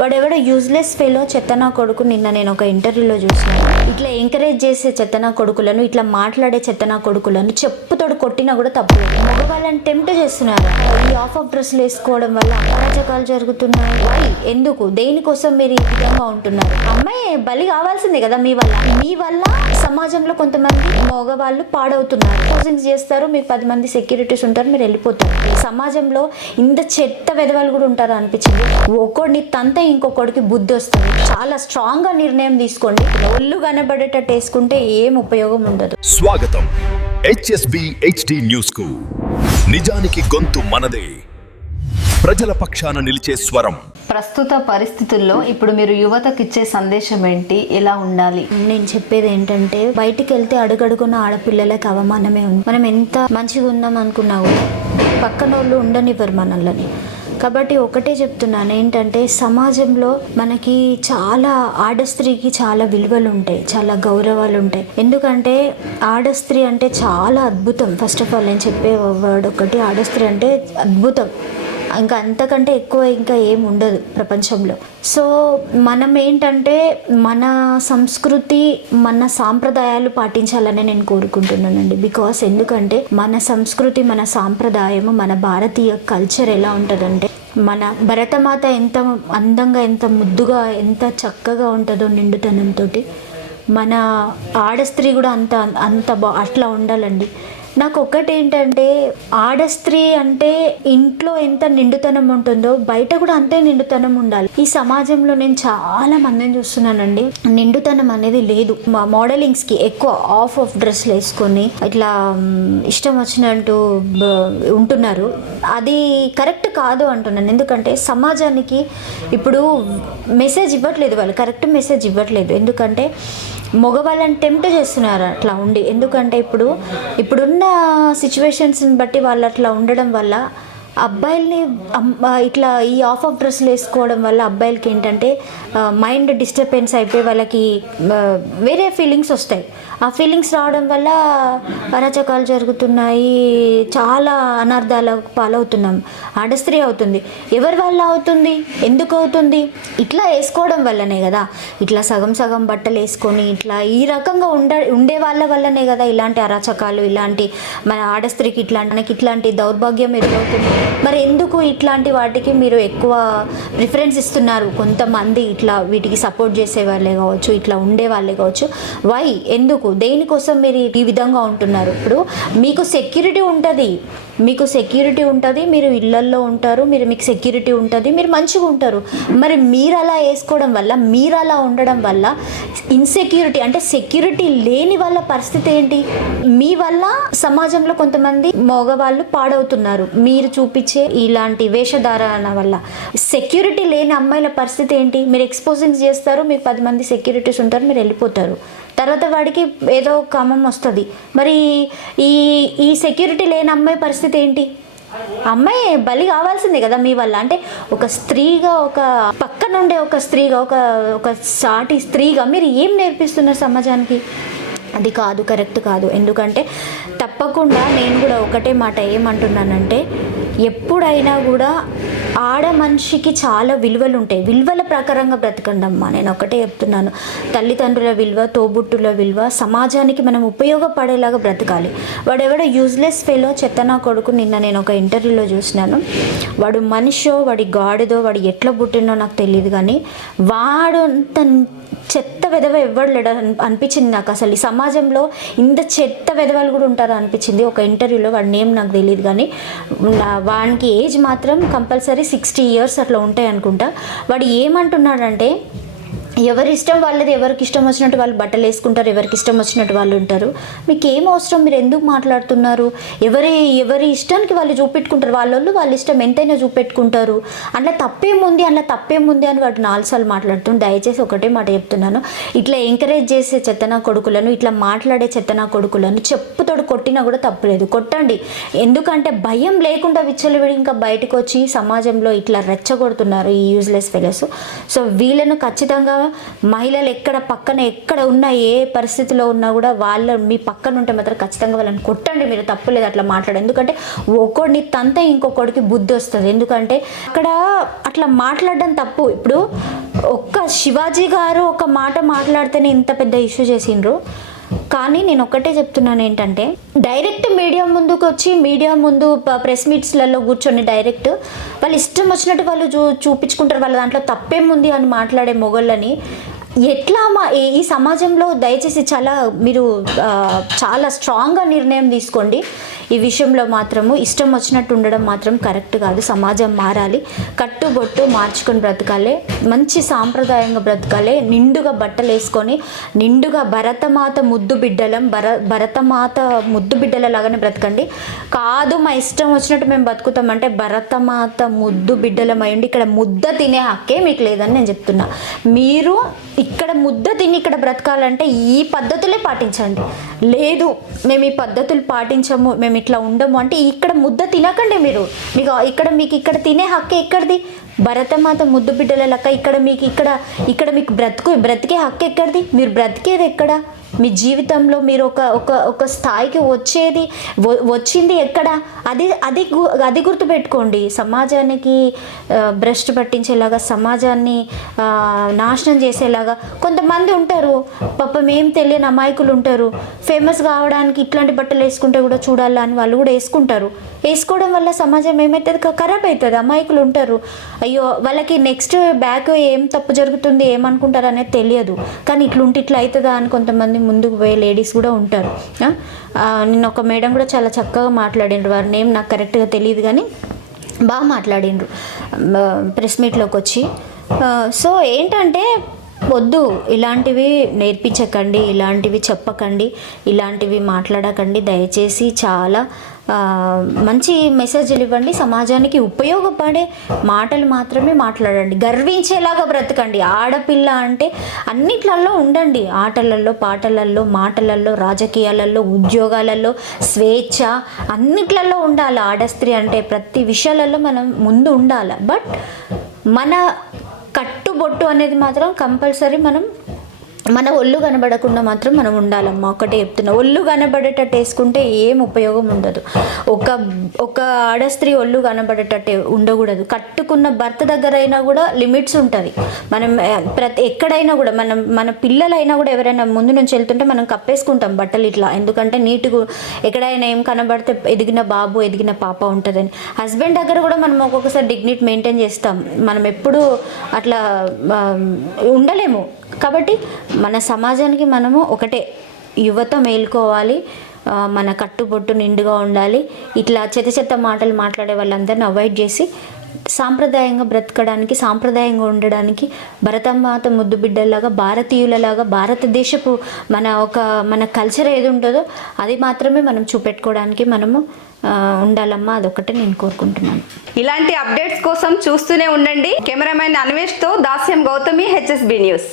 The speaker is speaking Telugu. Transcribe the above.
వాడెవడో యూజ్లెస్ ఫెలో చెత్తనా కొడుకు నిన్న నేను ఒక ఇంటర్వ్యూలో చూసినాను. ఇట్లా ఎంకరేజ్ చేసే చెత్తనా కొడుకులను, ఇట్లా మాట్లాడే చెత్తనా కొడుకులను చెప్పుతోడు కొట్టినా కూడా తప్పలేదు. మగవాళ్ళని టెంప్ట్ చేస్తున్నారు. ఈ ఆఫ్ డ్రెస్సులు వేసుకోవడం వల్ల అరాచకాలు జరుగుతున్నాయి. వై? ఎందుకు? దేనికోసం మీరు ఈ విధంగా ఉంటున్నారు? అమ్మాయి బలి కావాల్సిందే కదా మీ వల్ల సమాజంలో కొంతమంది మగవాళ్ళు పాడవుతున్నారు. పోజింగ్స్ చేస్తారు, మీకు 10 మంది సెక్యూరిటీస్ ఉంటారు, మీరు వెళ్ళిపోతారు. సమాజంలో ఇంత చెత్త వెధవాళ్ళు కూడా ఉంటారు అనిపించింది. ఒకడిని తంత ఇంకొకడికి బుద్ధి వస్తుంది. చాలా స్ట్రాంగ్ గా నిర్ణయం తీసుకోండి. ఒళ్ళు కనబడేటట్టు వేసుకుంటే ఏం ఉపయోగం ఉండదు. స్వాగతం HSB HD న్యూస్ కు. నిజానికి గొంతు మనదే, ప్రజల పక్షాన నిలిచే స్వరం. ప్రస్తుత పరిస్థితుల్లో ఇప్పుడు మీరు యువతకి ఇచ్చే సందేశం ఏంటి? ఎలా ఉండాలి? నేను చెప్పేది ఏంటంటే, బయటికి వెళ్తే అడుగడుగున ఆడపిల్లలకి అవమానమే ఉంది. మనం ఎంత మంచిగా ఉందాం అనుకున్నా కూడా పక్కన వాళ్ళు ఉండనివ్వరు మనల్ని. కాబట్టి ఒకటే చెప్తున్నాను ఏంటంటే, సమాజంలో మనకి చాలా ఆడస్త్రీకి చాలా విలువలు ఉంటాయి, చాలా గౌరవాలు ఉంటాయి. ఎందుకంటే ఆడస్త్రీ అంటే చాలా అద్భుతం. ఫస్ట్ ఆఫ్ ఆల్ నేను చెప్పే వర్డ్ ఒకటి, ఆడస్త్రీ అంటే అద్భుతం. ఇంకా అంతకంటే ఎక్కువ ఇంకా ఏం ఉండదు ప్రపంచంలో. సో మనం ఏంటంటే మన సంస్కృతి, మన సాంప్రదాయాలు పాటించాలని నేను కోరుకుంటున్నానండి. బికాస్ ఎందుకంటే మన సంస్కృతి, మన సాంప్రదాయము, మన భారతీయ కల్చర్ ఎలా ఉంటుందంటే, మన భరతమాత ఎంత అందంగా, ఎంత ముద్దుగా, ఎంత చక్కగా ఉంటుందో నిండుతనంతో, మన ఆడస్త్రీ కూడా అంత అట్లా ఉండాలండి. నాకు ఒక్కటేంటంటే, ఆడస్త్రీ అంటే ఇంట్లో ఎంత నిండుతనం ఉంటుందో బయట కూడా అంతే నిండుతనం ఉండాలి. ఈ సమాజంలో నేను చాలా మందిని చూస్తున్నానండి, నిండుతనం అనేది లేదు. మోడలింగ్స్కి ఎక్కువ ఆఫ్ డ్రెస్లు వేసుకొని ఇట్లా ఇష్టం వచ్చినట్టు ఉంటున్నారు. అది కరెక్ట్ కాదు అంటున్నాను. ఎందుకంటే సమాజానికి ఇప్పుడు మెసేజ్ ఇవ్వట్లేదు, వాళ్ళు కరెక్ట్ మెసేజ్ ఇవ్వట్లేదు. ఎందుకంటే మగవాళ్ళని టెంప్ట్ చేస్తున్నారు అట్లా ఉండి. ఎందుకంటే ఇప్పుడున్న సిచ్యువేషన్స్ని బట్టి వాళ్ళు అట్లా ఉండడం వల్ల అబ్బాయిల్ని ఇట్లా ఈ ఆఫ్ డ్రెస్సులు వేసుకోవడం వల్ల అబ్బాయిలకి ఏంటంటే మైండ్ డిస్టర్బెన్స్ అయిపోయి వాళ్ళకి వేరే ఫీలింగ్స్ వస్తాయి. ఆ ఫీలింగ్స్ రావడం వల్ల అరాచకాలు జరుగుతున్నాయి, చాలా అనర్థాల పాలవుతున్నాం. ఆడస్త్రీ అవుతుంది. ఎవరి వల్ల అవుతుంది? ఎందుకు అవుతుంది? ఇట్లా వేసుకోవడం వల్లనే కదా. ఇట్లా సగం సగం బట్టలు వేసుకొని ఇట్లా ఈ రకంగా ఉండే వాళ్ళ వల్లనే కదా ఇలాంటి అరాచకాలు, ఇలాంటి మన ఆడస్త్రీకి ఇట్లాంటి దౌర్భాగ్యం ఎదురవుతుంది. మరి ఎందుకు ఇట్లాంటి వాటికి మీరు ఎక్కువ ప్రిఫరెన్స్ ఇస్తున్నారు? కొంతమంది ఇట్లా వీటికి సపోర్ట్ చేసే వాళ్ళే కావచ్చు, ఇట్లా ఉండే వాళ్ళే కావచ్చు. వై? ఎందుకు? దేనికోసం మీరు ఈ విధంగా ఉంటున్నారు? ఇప్పుడు మీకు సెక్యూరిటీ ఉంటుంది, మీరు ఇళ్లల్లో ఉంటారు, మీకు సెక్యూరిటీ ఉంటుంది, మీరు మంచిగా ఉంటారు. మరి మీరు అలా వేసుకోవడం వల్ల, మీరు అలా ఉండడం వల్ల ఇన్సెక్యూరిటీ అంటే సెక్యూరిటీ లేని వాళ్ళ పరిస్థితి ఏంటి? మీ వల్ల సమాజంలో కొంతమంది మగవాళ్ళు పాడవుతున్నారు, మీరు చూపించే ఇలాంటి వేషధారణ వల్ల. సెక్యూరిటీ లేని అమ్మాయిల పరిస్థితి ఏంటి? మీరు ఎక్స్పోజింగ్ చేస్తారు, మీకు 10 మంది సెక్యూరిటీస్ ఉంటారు, మీరు వెళ్ళిపోతారు. తర్వాత వాడికి ఏదో కామం వస్తుంది. మరి ఈ సెక్యూరిటీ లేని అమ్మాయి పరిస్థితి ఏంటి? అమ్మాయి బలి కావాల్సిందే కదా మీ వల్ల. అంటే ఒక స్త్రీగా, ఒక పక్కనుండే ఒక స్త్రీగా, ఒక సాటి స్త్రీగా మీరు ఏం నేర్పిస్తున్నారు సమాజానికి? అది కాదు, కరెక్ట్ కాదు. ఎందుకంటే తప్పకుండా నేను కూడా ఒకటే మాట ఏమంటున్నానంటే, ఎప్పుడైనా కూడా ఆడ మనిషికి చాలా విలువలు ఉంటాయి. విలువల ప్రకారంగా బ్రతకండి అమ్మా. నేను ఒకటే చెప్తున్నాను, తల్లిదండ్రుల విలువ, తోబుట్టుల విలువ, సమాజానికి మనం ఉపయోగపడేలాగా బ్రతకాలి. వాడెవడో యూజ్లెస్ ఫెలో చెత్తనా కొడుకు నిన్న నేను ఒక ఇంటర్వ్యూలో చూసినాను. వాడు మనిషో, వాడి గాడిదో, వాడు ఎట్లా పుట్టినో నాకు తెలియదు, కానీ వాడు అంత చెత్త వెధవ ఎవ్వడు లేడు అనిపించింది నాకు. అసలు ఈ సమాజంలో ఇంత చెత్త వెధవలు కూడా ఉంటారు అనిపించింది ఒక ఇంటర్వ్యూలో. వాడి నేమ్ నాకు తెలియదు, కానీ వానికి ఏజ్ మాత్రం కంపల్సరీ 60 years అట్లా ఉంటాయి అనుకుంటా. వాడు ఏమంటున్నాడంటే, ఎవరి ఇష్టం వాళ్ళది, ఎవరికి ఇష్టం వచ్చినట్టు వాళ్ళు బట్టలు వేసుకుంటారు, ఎవరికి ఇష్టం వచ్చినట్టు వాళ్ళు ఉంటారు. మీకు ఏం అవసరం? మీరు ఎందుకు మాట్లాడుతున్నారు? ఎవరి ఇష్టానికి వాళ్ళు చూపెట్టుకుంటారు, వాళ్ళ ఇష్టం ఎంతైనా చూపెట్టుకుంటారు. అందులో తప్పేముంది అని వాడు 4 సార్లు మాట్లాడుతుంది. దయచేసి ఒకటే మాట చెప్తున్నాను, ఇట్లా ఎంకరేజ్ చేసే చెత్తనా కొడుకులను, ఇట్లా మాట్లాడే చెత్తనా కొడుకులను చెప్పుతోడు కొట్టినా కూడా తప్పలేదు, కొట్టండి. ఎందుకంటే భయం లేకుండా విచ్చలవిడి ఇంకా బయటకు వచ్చి సమాజంలో ఇట్లా రెచ్చగొడుతున్నారు ఈ యూజ్లెస్ ఫెలోస్. సో వీళ్ళను ఖచ్చితంగా మహిళలు ఎక్కడ ఉన్నా ఏ పరిస్థితిలో ఉన్నా కూడా మీ పక్కన ఉంటే మాత్రం ఖచ్చితంగా వాళ్ళని కొట్టండి. మీరు తప్పు లేదు అట్లా మాట్లాడండి. ఎందుకంటే ఒకడిని తంతే ఇంకొకడికి బుద్ధి వస్తుంది. ఎందుకంటే అక్కడ అట్లా మాట్లాడడం తప్పు. ఇప్పుడు ఒక్క శివాజీ గారు ఒక మాట మాట్లాడితేనే ఇంత పెద్ద ఇష్యూ చేసిండ్రు. కానీ నేను ఒక్కటే చెప్తున్నాను ఏంటంటే, డైరెక్ట్ మీడియా ముందుకు వచ్చి మీడియా ముందు ప్రెస్ మీట్స్లలో కూర్చొని డైరెక్ట్ వాళ్ళు ఇష్టం వచ్చినట్టు వాళ్ళు చూపించుకుంటారు. వాళ్ళ దాంట్లో తప్పేముంది అని మాట్లాడే మొగళ్ళని ఎట్లా ఈ సమాజంలో దయచేసి మీరు చాలా స్ట్రాంగ్గా నిర్ణయం తీసుకోండి. ఈ విషయంలో మాత్రము ఇష్టం వచ్చినట్టు ఉండడం మాత్రం కరెక్ట్ కాదు. సమాజం మారాలి. కట్టుబొట్టు మార్చుకొని బ్రతకాలి. మంచి సాంప్రదాయంగా బ్రతకాలి. నిండుగా బట్టలు వేసుకొని నిండుగా భరతమాత ముద్దు బిడ్డల లాగానే బ్రతకండి. కాదు మా ఇష్టం వచ్చినట్టు మేము బతుకుతామంటే భరతమాత ముద్దు బిడ్డలమైండి ఇక్కడ ముద్ద తినే హక్కే మీకు లేదని నేను చెప్తున్నా. మీరు ఇక్కడ ముద్ద తిని ఇక్కడ బ్రతకాలంటే ఈ పద్ధతులే పాటించండి. లేదు మేము ఈ పద్ధతులు పాటించము, మేము ఇట్లా ఉండము అంటే ఇక్కడ ముద్ద తినకండి. మీకు ఇక్కడ తినే హక్కు ఎక్కడిది? భరతమాత ముద్దు బిడ్డల లెక్క ఇక్కడ మీకు బ్రతికే హక్కు ఎక్కడిది? మీరు బ్రతికేది ఎక్కడ? మీ జీవితంలో మీరు ఒక స్థాయికి వచ్చింది ఎక్కడ? అది గుర్తుపెట్టుకోండి. సమాజానికి భ్రష్టు పట్టించేలాగా, సమాజాన్ని నాశనం చేసేలాగా కొంతమంది ఉంటారు. పాపం ఏం తెలియని అమాయకులు ఉంటారు. ఫేమస్ కావడానికి ఇట్లాంటి బట్టలు వేసుకుంటే కూడా చూడాలా అని వాళ్ళు కూడా వేసుకుంటారు. వేసుకోవడం వల్ల సమాజం ఏమవుతుంది? ఖరాబ్ అవుతుంది. అమాయకులు ఉంటారు. అయ్యో వాళ్ళకి నెక్స్ట్ బ్యాక్ ఏం తప్పు జరుగుతుంది ఏమనుకుంటారు అనేది తెలియదు. కానీ ఇట్లా అవుతుందా అని కొంతమంది ముందుకు పోయే లేడీస్ కూడా ఉంటారు. నిన్న ఒక మేడం కూడా చాలా చక్కగా మాట్లాడిండ్రు. వారి నేమ్ నాకు కరెక్ట్గా తెలియదు కానీ బాగా మాట్లాడిండ్రు ప్రెస్ మీట్లోకి వచ్చి. సో ఏంటంటే వద్దు, ఇలాంటివి నేర్పించకండి, ఇలాంటివి చెప్పకండి, ఇలాంటివి మాట్లాడకండి. దయచేసి చాలా మంచి మెసేజ్లు ఇవ్వండి. సమాజానికి ఉపయోగపడే మాటలు మాత్రమే మాట్లాడండి. గర్వించేలాగా బ్రతకండి. ఆడపిల్ల అంటే అన్నిట్లలో ఉండండి. ఆటలలో, పాటలలో, మాటలలో, రాజకీయాలలో, ఉద్యోగాలలో, స్వేచ్ఛ అన్నిట్లలో ఉండాలి. ఆడ స్త్రీ అంటే ప్రతి విషయాలలో మనం ముందు ఉండాలి. బట్ మన కట్టుబొట్టు అనేది మాత్రం కంపల్సరీ మన ఒళ్ళు కనబడకుండా మాత్రం మనం ఉండాలమ్మా. ఒకటే చెప్తున్నా, ఒళ్ళు కనబడేటట్టు వేసుకుంటే ఏం ఉపయోగం ఉండదు. ఒక ఆడ స్త్రీ ఒళ్ళు కనబడేటట్టు ఉండకూడదు. కట్టుకున్న భర్త దగ్గర అయినా కూడా లిమిట్స్ ఉంటుంది. మనం ఎక్కడైనా కూడా మన పిల్లలైనా కూడా ఎవరైనా ముందు నుంచి వెళ్తుంటే మనం కప్పేసుకుంటాం బట్టలు ఇట్లా. ఎందుకంటే నీట్గా ఎక్కడైనా ఏం కనబడితే ఎదిగిన బాబు ఎదిగిన పాప ఉంటుందని. హస్బెండ్ దగ్గర కూడా మనం ఒక్కొక్కసారి డిగ్నిటీ మెయింటైన్ చేస్తాం. మనం ఎప్పుడూ అట్లా ఉండలేము. కాబట్టి మన సమాజానికి మనము ఒకటే, యువత మేల్కోవాలి. మన కట్టుబొట్టు నిండుగా ఉండాలి. ఇట్లా చెత్త మాటలు మాట్లాడే వాళ్ళందరినీ అవాయిడ్ చేసి సాంప్రదాయంగా బ్రతకడానికి, సాంప్రదాయంగా ఉండడానికి, భరతమాత ముద్దు బిడ్డలాగా, భారతీయులలాగా, భారతదేశపు మన కల్చర్ ఏది ఉంటుందో అది మాత్రమే మనం చూపెట్టుకోవడానికి మనము ఉండాలమ్మా. అదొకటే నేను కోరుకుంటున్నాను. ఇలాంటి అప్డేట్స్ కోసం చూస్తూనే ఉండండి. కెమెరామెన్ అన్వేష్తో దాస్యం గౌతమి, HSB న్యూస్.